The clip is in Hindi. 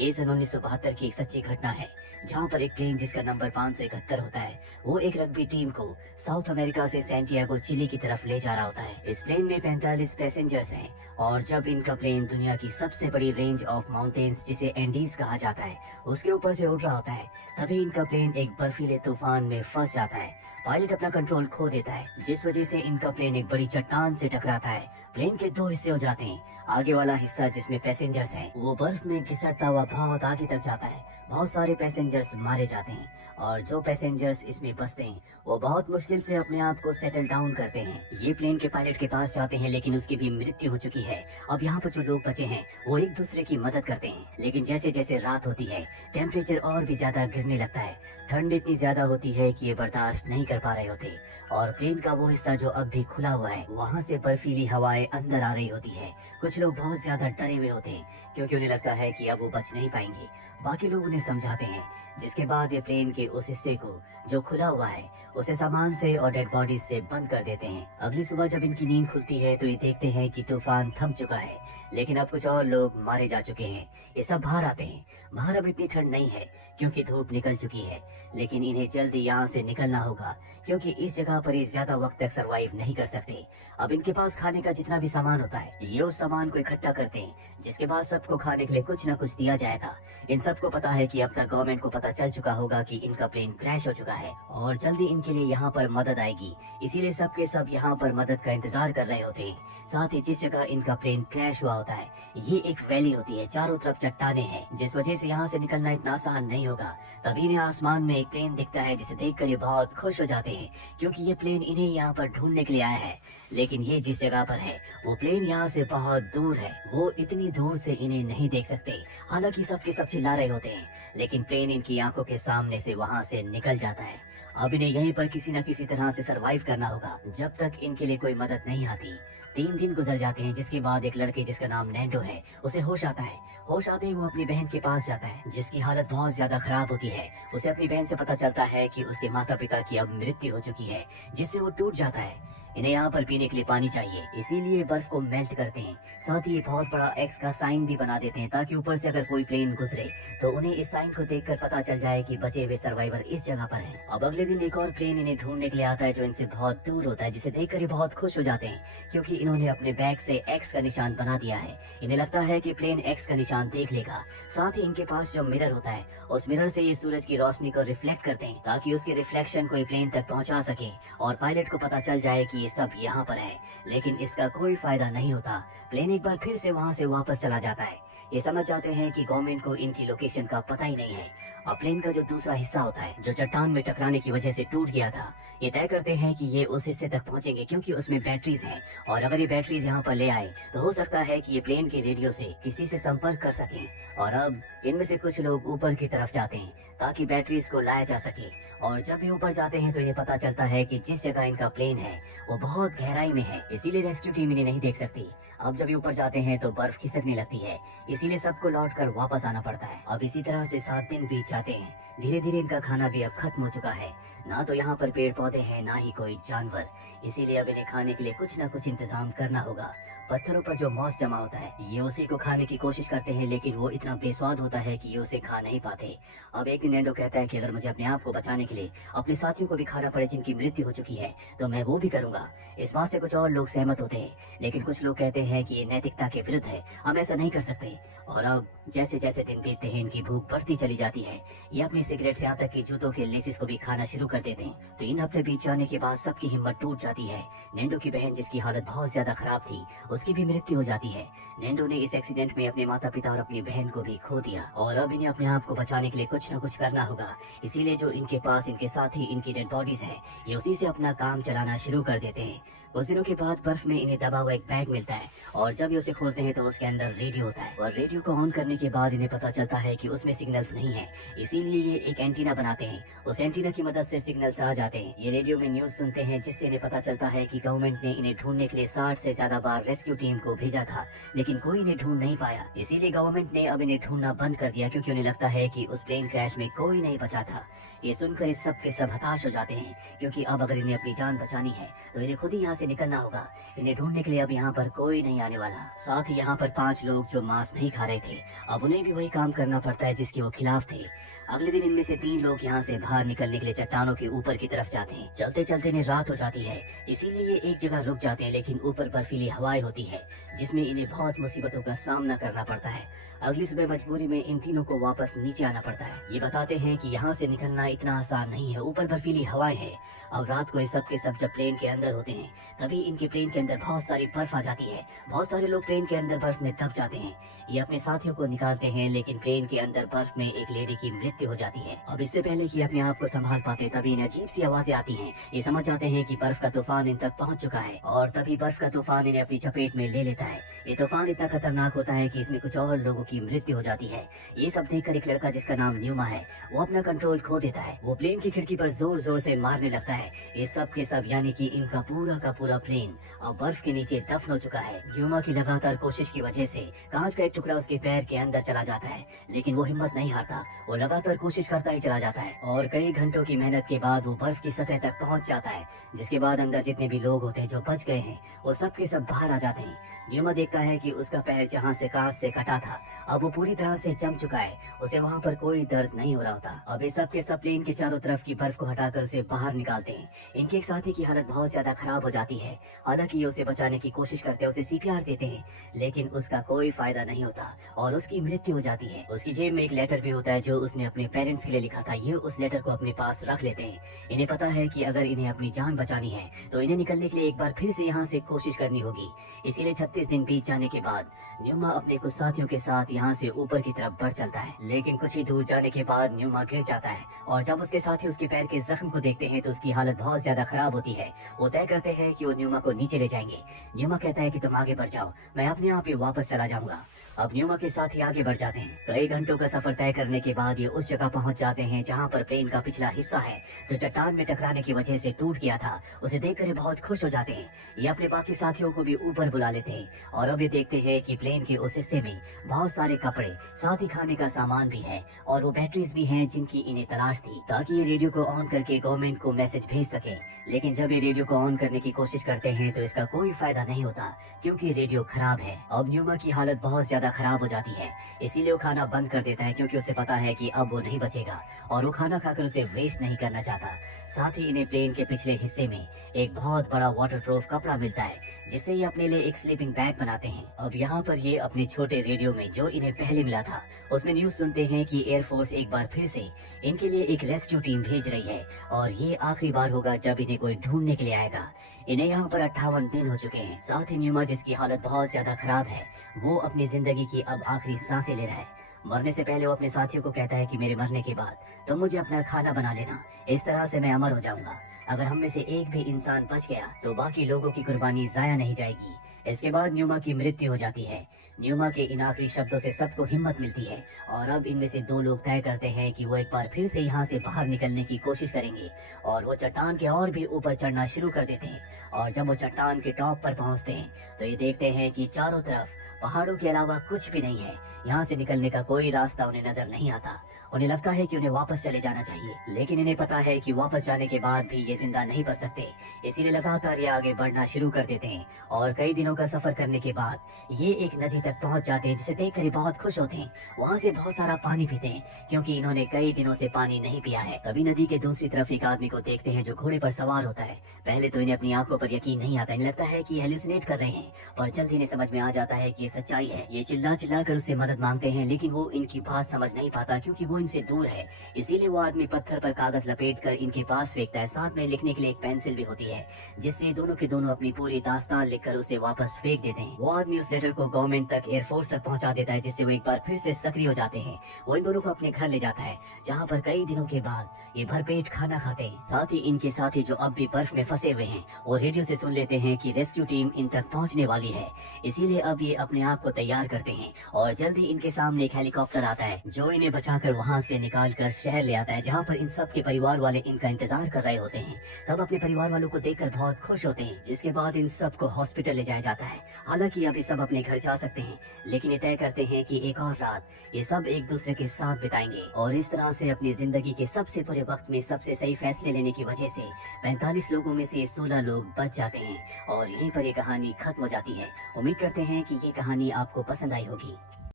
ये सन 1972 की एक सच्ची घटना है, जहाँ पर एक प्लेन जिसका नंबर 571 होता है, वो एक रग्बी टीम को साउथ अमेरिका से सैंटियागो चिली की तरफ ले जा रहा होता है। इस प्लेन में 45 पैसेंजर्स हैं और जब इनका प्लेन दुनिया की सबसे बड़ी रेंज ऑफ माउंटेन्स जिसे एंडीज कहा जाता है उसके ऊपर से उड़ रहा होता है, तभी इनका प्लेन एक बर्फीले तूफान में फंस जाता है। पायलट अपना कंट्रोल खो देता है, जिस वजह से इनका प्लेन एक बड़ी चट्टान से टकराता है। प्लेन के दो हिस्से हो जाते हैं। आगे वाला हिस्सा जिसमें पैसेंजर्स हैं, वो बर्फ में घिसटता हुआ बहुत आगे तक जाता है। बहुत सारे पैसेंजर्स मारे जाते हैं और जो पैसेंजर्स इसमें बचते हैं वो बहुत मुश्किल से अपने आप को सेटल डाउन करते हैं। ये प्लेन के पायलट के पास जाते हैं, लेकिन उसकी भी मृत्यु हो चुकी है। अब यहाँ पर जो लोग बचे हैं वो एक दूसरे की मदद करते हैं, लेकिन जैसे जैसे रात होती है टेम्परेचर और भी ज्यादा गिरने लगता है। ठंड इतनी ज्यादा होती है कि ये बर्दाश्त नहीं कर पा रहे होते और प्लेन का वो हिस्सा जो अब भी खुला हुआ है वहाँ से बर्फीली हवाएं अंदर आ रही होती है। कुछ लोग बहुत ज्यादा डरे हुए होते हैं क्योंकि उन्हें लगता है कि अब वो बच नहीं पाएंगे। बाकी लोग उन्हें समझाते हैं, जिसके बाद ये प्लेन के उस हिस्से को जो खुला हुआ है उसे सामान से और डेड बॉडीज से बंद कर देते हैं। अगली सुबह जब इनकी नींद खुलती है तो ये देखते हैं कि तूफान थम चुका है, लेकिन अब कुछ और लोग मारे जा चुके हैं। ये सब बाहर आते हैं। बाहर अब इतनी ठंड नहीं है क्योंकि धूप निकल चुकी है, लेकिन इन्हें जल्दी यहाँ से निकलना होगा क्योंकि इस जगह पर ये ज्यादा वक्त तक सरवाइव नहीं कर सकते। अब इनके पास खाने का जितना भी सामान होता है ये उस सामान को इकट्ठा करते हैं, जिसके बाद सबको खाने के लिए कुछ न कुछ दिया जाएगा। इन सबको पता है कि अब तक गवर्नमेंट को पता चल चुका होगा कि इनका प्लेन क्रैश हो चुका है और जल्दी इनके लिए यहाँ पर मदद आएगी, इसीलिए सबके सब यहाँ पर मदद का इंतजार कर रहे होते हैं। साथ ही जिस जगह इनका प्लेन क्रैश हुआ होता है ये एक वैली होती है, चारों तरफ चट्टाने हैं, जिस वजह से यहाँ से निकलना इतना आसान नहीं होगा। तभी इन्हें आसमान में एक प्लेन दिखता है जिसे देखकर ये बहुत खुश हो जाते हैं क्योंकि ये प्लेन इन्हें यहाँ पर ढूंढने के लिए आया है। लेकिन ये जिस जगह पर है वो प्लेन यहाँ से बहुत दूर है, वो इतनी दूर से इन्हें नहीं देख सकते। हालांकि सबके सब चिल्ला रहे होते हैं, लेकिन प्लेन इनकी आंखों के सामने से वहाँ से निकल जाता है। अब इन्हें यहीं पर किसी न किसी तरह से सरवाइव करना होगा जब तक इनके लिए कोई मदद नहीं आती। 3 दिन गुजर जाते हैं, जिसके बाद एक लड़के जिसका नाम नैंडो है उसे होश आता है। होश आते ही वो अपनी बहन के पास जाता है जिसकी हालत बहुत ज्यादा खराब होती है। उसे अपनी बहन से पता चलता है कि उसके माता पिता की अब मृत्यु हो चुकी है, जिससे वो टूट जाता है। इन्हें यहाँ पर पीने के लिए पानी चाहिए, इसीलिए बर्फ को मेल्ट करते हैं। साथ ही बहुत बड़ा एक्स का साइन भी बना देते हैं ताकि ऊपर से अगर कोई प्लेन गुजरे तो उन्हें इस साइन को देखकर पता चल जाए कि बचे हुए सर्वाइवर इस जगह पर हैं। अब अगले दिन एक और प्लेन इन्हें ढूंढने के लिए आता है जो इनसे बहुत दूर होता है, जिसे देखकर ये बहुत खुश हो जाते हैं क्योंकि इन्होंने अपने बैग से एक्स का निशान बना दिया है। इन्हें लगता है कि प्लेन एक्स का निशान देख लेगा। साथ ही इनके पास जो मिरर होता है उस मिरर से ये सूरज की रोशनी को रिफ्लेक्ट करते हैं ताकि उसके रिफ्लेक्शन को प्लेन तक पहुंचा सके और पायलट को पता चल जाए कि ये सब यहाँ पर है। लेकिन इसका कोई फायदा नहीं होता। प्लेन एक बार फिर से वहाँ से वापस चला जाता है। ये समझ जाते हैं कि गवर्नमेंट को इनकी लोकेशन का पता ही नहीं है। अब प्लेन का जो दूसरा हिस्सा होता है जो चट्टान में टकराने की वजह से टूट गया था, ये तय करते हैं कि ये उस हिस्से तक पहुंचेंगे क्योंकि उसमें बैटरीज हैं और अगर ये बैटरीज यहाँ पर ले आए तो हो सकता है कि ये प्लेन के रेडियो से किसी से संपर्क कर सकें। और अब इनमें से कुछ लोग ऊपर की तरफ जाते हैं ताकि बैटरीज को लाया जा सके और जब ये ऊपर जाते हैं तो इन्हें पता चलता है कि जिस जगह इनका प्लेन है वो बहुत गहराई में है, इसीलिए रेस्क्यू टीम इन्हें नहीं देख सकती। अब जब ये ऊपर जाते हैं तो बर्फ खिसकने लगती है, इसीलिए सबको लौट कर वापस आना पड़ता है। अब इसी तरह से 7 दिन बीत जाते हैं। धीरे धीरे इनका खाना भी अब खत्म हो चुका है। ना तो यहाँ पर पेड़ पौधे हैं ना ही कोई जानवर, इसीलिए अब इन्हें खाने के लिए कुछ ना कुछ इंतजाम करना होगा। पत्थरों पर जो मॉस जमा होता है ये उसी को खाने की कोशिश करते हैं, लेकिन वो इतना बेस्वाद होता है कि ये उसे खा नहीं पाते। अब एक दिन नैंडो कहता है कि अगर मुझे अपने आप को बचाने के लिए अपने साथियों को भी खाना पड़े जिनकी मृत्यु हो चुकी है तो मैं वो भी करूंगा। इस बात से कुछ और लोग सहमत होते हैं, लेकिन कुछ लोग कहते हैं कि ये नैतिकता के विरुद्ध है, हम ऐसा नहीं कर सकते। और अब जैसे जैसे दिन बीतते हैं इनकी भूख बढ़ती चली जाती है। ये अपनी सिगरेट से यहाँ तक कि जूतों के लेसिस को भी खाना शुरू कर देते हैं। 3 हफ्ते बीत जाने के बाद सबकी हिम्मत टूट जाती है। नैंडो की बहन जिसकी हालत बहुत ज्यादा खराब थी उसकी भी मृत्यु हो जाती है। नैंडो ने इस एक्सीडेंट में अपने माता पिता और अपनी बहन को भी खो दिया और अब इन्हें अपने आप को बचाने के लिए कुछ न कुछ करना होगा। इसीलिए जो इनके पास इनके साथी इनकी डेड बॉडीज हैं ये उसी से अपना काम चलाना शुरू कर देते हैं। कुछ दिनों के बाद बर्फ में इन्हें दबा हुआ एक बैग मिलता है और जब ये उसे खोलते हैं तो उसके अंदर रेडियो होता है और रेडियो को ऑन करने के बाद इन्हें पता चलता है कि उसमें सिग्नल्स नहीं है, इसीलिए ये एक एंटीना बनाते हैं। उस एंटीना की मदद से सिग्नल्स आ जाते हैं। ये रेडियो में न्यूज सुनते हैं जिससे इन्हें पता चलता है कि गवर्नमेंट ने इन्हें ढूंढने के लिए 60 से ज्यादा बार रेस्क्यू रेस्क्यू टीम को भेजा था, लेकिन कोई इन्हें ढूंढ नहीं पाया। इसीलिए गवर्नमेंट ने अब इन्हें ढूंढना बंद कर दिया, क्योंकि उन्हें लगता है कि उस प्लेन क्रैश में कोई नहीं बचा था। ये सुनकर इस सब के सब हताश हो जाते हैं, क्योंकि अब अगर इन्हें अपनी जान बचानी है तो इन्हें खुद ही यहाँ से निकलना होगा। इन्हें ढूंढने के लिए अब यहाँ पर कोई नहीं आने वाला। साथ ही यहाँ पर 5 लोग जो मांस नहीं खा रहे थे, अब उन्हें भी वही काम करना पड़ता है जिसके वो खिलाफ थे। अगले दिन इनमें से 3 लोग यहाँ से बाहर निकलने के लिए चट्टानों के ऊपर की तरफ जाते हैं। चलते चलते इन्हें रात हो जाती है, इसीलिए ये एक जगह रुक जाते हैं, लेकिन ऊपर बर्फीली हवाएं होती है, जिसमें इन्हें बहुत मुसीबतों का सामना करना पड़ता है। अगली सुबह मजबूरी में इन तीनों को वापस नीचे आना पड़ता है। ये बताते हैं कि यहाँ से निकलना इतना आसान नहीं है, ऊपर बर्फीली हवाएं हैं। अब रात को ये सब के सब जब प्लेन के अंदर होते हैं, तभी इनके प्लेन के अंदर बहुत सारी बर्फ आ जाती है। बहुत सारे लोग प्लेन के अंदर बर्फ में दब जाते हैं। ये अपने साथियों को निकालते हैं, लेकिन प्लेन के अंदर बर्फ में एक लेडी की मृत्यु हो जाती है। अब इससे पहले कि अपने आप को संभाल पाते, तभी इन्हें अजीब सी आवाजें आती हैं। ये समझ जाते हैं कि बर्फ का तूफान इन तक पहुंच चुका है, और तभी बर्फ का तूफान इन्हें अपनी चपेट में ले लेता है। ये तूफान इतना खतरनाक होता है कि इसमें कुछ और लोगों की मृत्यु हो जाती है। ये सब देखकर एक लड़का जिसका नाम न्यूमा है, वो अपना कंट्रोल खो देता है। वो प्लेन की खिड़की पर जोर जोर से मारने लगता है। ये सब के सब यानी कि इनका पूरा का पूरा प्लेन अब बर्फ के नीचे दफन हो चुका है। न्यूमा की लगातार कोशिश की वजह से कांच का एक टुकड़ा उसके पैर के अंदर चला जाता है, लेकिन वो हिम्मत नहीं हारता। वो लगातार कोशिश करता ही चला जाता है, और कई घंटों की मेहनत के बाद वो बर्फ की सतह तक पहुंच जाता है, जिसके बाद अंदर जितने भी लोग होते हैं जो बच गए हैं, वो सब के सब बाहर आ जाते हैं। न्यूमा देखता है कि उसका पैर जहाँ से कांच से कटा था, अब वो पूरी तरह से जम चुका है। उसे वहाँ पर कोई दर्द नहीं हो रहा होता। अब इस सब के सब प्लेन के चारों तरफ की बर्फ को हटाकर उसे बाहर निकालते हैं। इनके एक साथी की हालत बहुत ज्यादा खराब हो जाती है। हालांकि ये उसे बचाने की कोशिश करते हैं, उसे सीपीआर देते हैं, लेकिन उसका कोई फायदा नहीं होता और उसकी मृत्यु हो जाती है। उसकी जेब में एक लेटर भी होता है जो उसने अपने पेरेंट्स के लिए लिखा था। ये उस लेटर को अपने पास रख लेते हैं। इन्हें पता है कि अगर इन्हें अपनी जान बचानी है तो इन्हें निकलने के लिए एक बार फिर से यहाँ से कोशिश करनी होगी। इसीलिए 36 दिन बीत जाने के बाद न्यूमा अपने कुछ साथियों के साथ यहाँ से ऊपर की तरफ बढ़ चलता है, लेकिन कुछ ही दूर जाने के बाद न्यूमा गिर जाता है, और जब उसके साथी उसके पैर के जख्म को देखते हैं तो उसकी हालत बहुत ज्यादा खराब होती है। वो तय करते हैं कि वो न्यूमा को नीचे ले जाएंगे। न्यूमा कहता है कि तुम आगे बढ़ जाओ, मैं अपने आप ही वापस चला जाऊंगा। अब न्यूमा के साथ ही आगे बढ़ जाते हैं। कई घंटों का सफर तय करने के बाद ये उस जगह पहुंच जाते हैं जहां पर प्लेन का पिछला हिस्सा है, जो चट्टान में टकराने की वजह से टूट गया था। उसे देखकर ये बहुत खुश हो जाते हैं। ये अपने बाकी साथियों को भी ऊपर बुला लेते हैं, और अब ये देखते हैं कि प्लेन के उस हिस्से में बहुत सारे कपड़े, साथ ही खाने का सामान भी है, और वो बैटरीज भी हैं जिनकी इन्हें तलाश थी, ताकि ये रेडियो को ऑन करके गवर्नमेंट को मैसेज भेज सके। लेकिन जब ये रेडियो को ऑन करने की कोशिश करते हैं तो इसका कोई फायदा नहीं होता, क्योंकि रेडियो खराब है। अब न्यूमा की हालत बहुत ज्यादा खराब हो जाती है, इसीलिए वो खाना बंद कर देता है, क्योंकि उसे पता है कि अब वो नहीं बचेगा, और वो खाना खाकर उसे वेस्ट नहीं करना चाहता। साथ ही इन्हें प्लेन के पिछले हिस्से में एक बहुत बड़ा वाटरप्रूफ कपड़ा मिलता है, जिससे ये अपने लिए एक स्लीपिंग बैग बनाते हैं। अब यहाँ पर ये अपने छोटे रेडियो में जो इन्हें पहले मिला था, उसमें न्यूज सुनते हैं कि एयरफोर्स एक बार फिर से इनके लिए एक रेस्क्यू टीम भेज रही है, और ये आखिरी बार होगा जब इन्हें कोई ढूंढने के लिए आएगा। इन्हें यहाँ पर 58 दिन हो चुके हैं। साथ ही न्यूमा, जिसकी हालत बहुत ज्यादा खराब है, वो अपनी जिंदगी की अब आखिरी सांसें ले रहा है। मरने से पहले वो अपने साथियों को कहता है कि मेरे मरने के बाद तुम मुझे अपना खाना बना लेना, इस तरह से मैं अमर हो जाऊंगा। अगर हम में से एक भी इंसान बच गया तो बाकी लोगों की कुर्बानी जाया नहीं जाएगी। इसके बाद न्यूमा की मृत्यु हो जाती है। न्यूमा के इन आखिरी शब्दों से सबको हिम्मत मिलती है, और अब इनमें से 2 लोग तय करते हैं कि वो एक बार फिर से यहाँ से बाहर निकलने की कोशिश करेंगे, और वो चट्टान के और भी ऊपर चढ़ना शुरू कर देते हैं। और जब वो चट्टान के टॉप पर पहुँचते हैं तो ये देखते हैं कि चारों तरफ पहाड़ों के अलावा कुछ भी नहीं है। यहाँ से निकलने का कोई रास्ता उन्हें नजर नहीं आता। उन्हें लगता है कि उन्हें वापस चले जाना चाहिए, लेकिन इन्हें पता है कि वापस जाने के बाद भी ये जिंदा नहीं बच सकते। इसीलिए लगातार ये आगे बढ़ना शुरू कर देते हैं, और कई दिनों का सफर करने के बाद ये एक नदी तक पहुंच जाते हैं, जिसे देखकर ये बहुत खुश होते हैं। वहाँ से बहुत सारा पानी पीते हैं, क्योंकि इन्होंने कई दिनों से पानी नहीं पिया है। तभी नदी के दूसरी तरफ एक आदमी को देखते हैं जो घोड़े पर सवार होता है। पहले तो इन्हें अपनी आंखों पर यकीन नहीं आता, इन्हें लगता है कि ये हेलुसिनेट कर रहे हैं, पर जल्द इन्हें समझ में आ जाता है कि ये सच्चाई है। ये चिल्ला चिल्ला कर उससे मदद मांगते हैं, लेकिन वो इनकी बात समझ नहीं पाता, क्योंकि वो इनसे दूर है। इसीलिए वो आदमी पत्थर पर कागज लपेटकर इनके पास फेंकता है। साथ में लिखने के लिए एक पेंसिल भी होती है, जिससे दोनों के दोनों अपनी पूरी दास्तान लिखकर उसे वापस फेंक देते हैं। वो आदमी उस लेटर को गवर्नमेंट तक, एयरफोर्स तक पहुंचा देता है, जिससे वो एक बार फिर से सक्रिय हो जाते हैं। वो इन दोनों को अपने घर ले जाता है, जहाँ पर कई दिनों के बाद ये भरपेट खाना खाते हैं। साथ ही इनके साथी जो अब भी बर्फ में फंसे हुए हैं, वो रेडियो से सुन लेते हैं कि रेस्क्यू टीम इन तक पहुँचने वाली है। इसीलिए अब ये अपने आप को तैयार करते हैं और जल्दी तभी इनके सामने एक हेलीकॉप्टर आता है जो इन्हें बचाकर वहाँ से निकाल कर शहर ले आता है, जहाँ पर इन सब के परिवार वाले इनका इंतजार कर रहे होते हैं। सब अपने परिवार वालों को देखकर बहुत खुश होते हैं, जिसके बाद इन सबको हॉस्पिटल ले जाया जाता है। हालांकि अभी सब अपने घर जा सकते हैं, लेकिन ये तय करते हैं कि एक और रात ये सब एक दूसरे के साथ बिताएंगे। और इस तरह से अपनी जिंदगी के सबसे बुरे वक्त में सबसे सही फैसले लेने की वजह से 45 लोगों में से 16 लोग बच जाते हैं और यहीं पर ये कहानी खत्म हो जाती है। उम्मीद करते हैं कि ये कहानी आपको पसंद आई होगी।